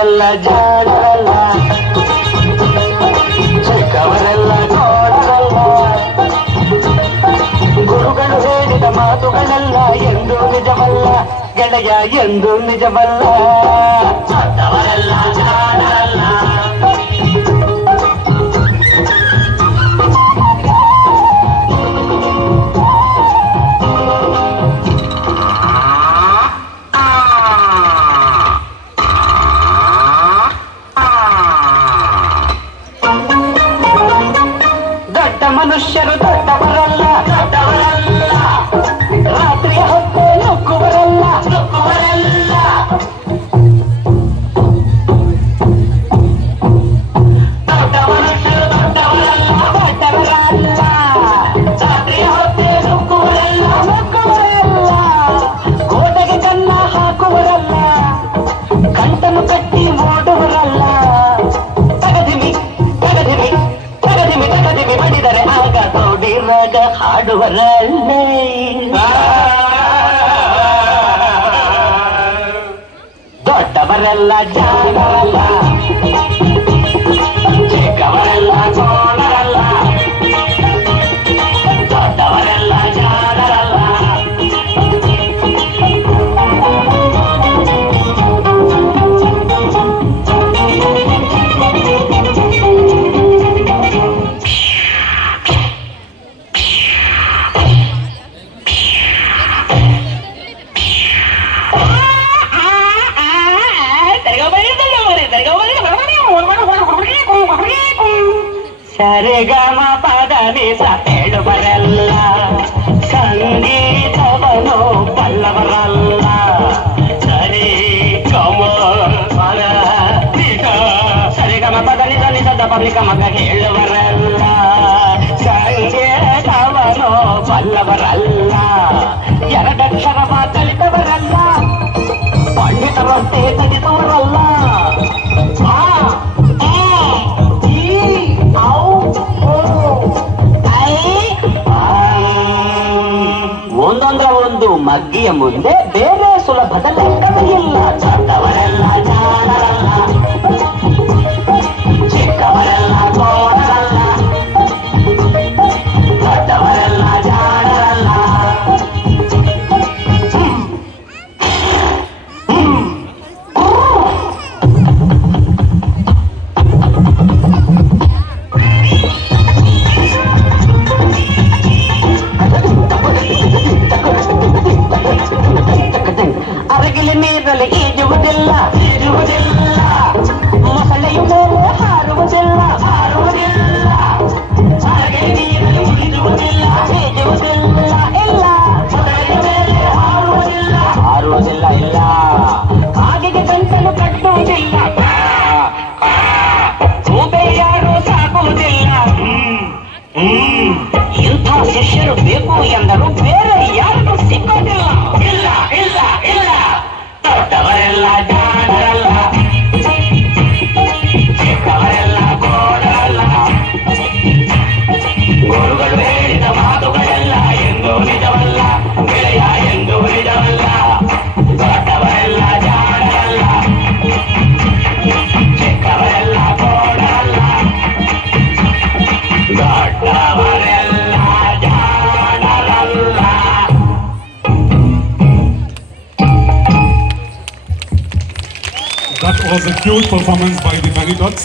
ದೊಡ್ಡವರೆಲ್ಲ ಜಾಣರಲ್ಲ, ಚಿಕ್ಕವರೆಲ್ಲ ನೋಡರಲ್ಲ. ಗುರುಗಳು ಹೇಳಿದ ಮಾತುಗಳೆಲ್ಲ ಎಂದು ನಿಜವಲ್ಲ ಗೆಳೆಯ, ಎಂದು ನಿಜವಲ್ಲ. ದೊಡ್ಡವರೆಲ್ಲ ಜಾಣರಲ್ಲ. ಮನುಷ್ಯರು ದೊಡ್ಡವರಲ್ಲ, ದೊಡ್ಡವರಲ್ಲ. ರಾತ್ರಿಯ ಹೊತ್ತು ನುಗ್ಗುವರಲ್ಲ, ನುಗ್ಗುವರಲ್ಲ. ದೊಡ್ಡ ಮನುಷ್ಯರು ದೊಡ್ಡವರಲ್ಲ, ದೊಡ್ಡವರಲ್ಲ. ರಾತ್ರಿಯ ಹೊತ್ತು ನುಗ್ಗುವರಲ್ಲ, ನುಗ್ಗುವರಲ್ಲ. ಕೋಟೆಗೆ ಕನ್ನ ಹಾಕುವರಲ್ಲ, ಕಂಟನು ಕಟ್ಟಿ ಮೂಡುವರಲ್ಲ. ತಗದಿಮಿ ತಗದಿಮಿ ತಗದಿಮಿ ತಗದಿಮಿ ಮಾಡಿದರೆ ಆಗ ತೋಡಿರಾಗ ಹಾಡುವರಲ್ಲೇ. ದೊಡ್ಡವರೆಲ್ಲ ಜಾಣರಲ್ಲ, ಚಿಕ್ಕವರೆಲ್ಲ ಸೋಣರಲ್ಲ. ದೊಡ್ಡವರೆಲ್ಲ ಜಾಣರಲ್ಲ. ಸರಿಗಮ ಪದನಿಸ ಹೇಳುವರಲ್ಲ, ಸಂಗೀತವನು ಬಲ್ಲವರಲ್ಲ. ಸರಿ ಗಮ ಪದ ನಿಸ, ಸರಿಗಮ ಪದನಿಸ ನಿಸದ ಪಬ್ಲಿಕ ಮಗ ಹೇಳುವರಲ್ಲ, ಸಂಗೀತವನು ಬಲ್ಲವರಲ್ಲ. ಎರಡಕ್ಷರ ಮಾತಲಿದವರಲ್ಲ, ಪಂಡಿತರಂತೆ ತೆಗೆದವರಲ್ಲ. ಒಂದೊಂದರ ಒಂದು ಮಗ್ಗಿಯ ಮುಂದೆ ಬೇರೆ ಸುಲಭದ ಲೆಕ್ಕವೇ ಇಲ್ಲ. ದೊಡ್ಡವರೆಲ್ಲ ಜಾಣರಲ್ಲ, ಚಿಕ್ಕವರೆಲ್ಲ ಕೋಣರಲ್ಲ. ದೊಡ್ಡವರೆಲ್ಲ ಜಾಣರಲ್ಲ. ಅರಗಿಲಿ ನೀರಲ್ಲಿ ಈಜುವುದಿಲ್ಲ, ಈಜುವುದಿಲ್ಲ. ಮೊಸಳೆಯ ಮೇಲೆ ಹಾರುವುದಿಲ್ಲ, ಹಾರುವುದಿಲ್ಲ. ಅರಗಿಲಿ ನೀರಲ್ಲಿ ಈಜುವುದಿಲ್ಲ, ಈಜುವುದಿಲ್ಲ. ಇಲ್ಲ, ಮೊಸಳೆಯ ಮೇಲೆ ಹಾರುವುದಿಲ್ಲ, ಹಾರುವುದಿಲ್ಲ. ಇಲ್ಲ, ಕಾಗೆಗೆ ಗಂಟಲು ಕಟ್ಟುವುದಿಲ್ಲ, ಕೂಬೆ ಯಾರು ಸಾಕುವುದಿಲ್ಲ. ಇಂಥ ಶಿಷ್ಯರು ಬೇಕು ಎಂದರು ಬೇರೆ ಯಾರಿಗೂ ಸಿಕ್ಕೋದಿಲ್ಲ. ಇಲ್ಲ ಇಲ್ಲ ಇಲ್ಲ, ದೊಡ್ಡವರೆಲ್ಲ ಜಾಣರಲ್ಲ, ಚಿಕ್ಕವರೆಲ್ಲ ಕೋಣರಲ್ಲ. ಗುರುಗಳು ಹೇಳಿದ ಮಾತುಗಳೆಲ್ಲ ಎಂದು ನಿಜವಲ್ಲ ಗೆಳೆಯ, ಎಂದು ನಿಜವಲ್ಲ. ದೊಡ್ಡವರೆಲ್ಲ ಜಾಣರಲ್ಲ, ಚಿಕ್ಕವರೆಲ್ಲ ಕೋಣರಲ್ಲ. ದೊಡ್ಡವರೆಲ್ಲ ಜಾಣರಲ್ಲ. That was a cute performance by the Fairy Dots.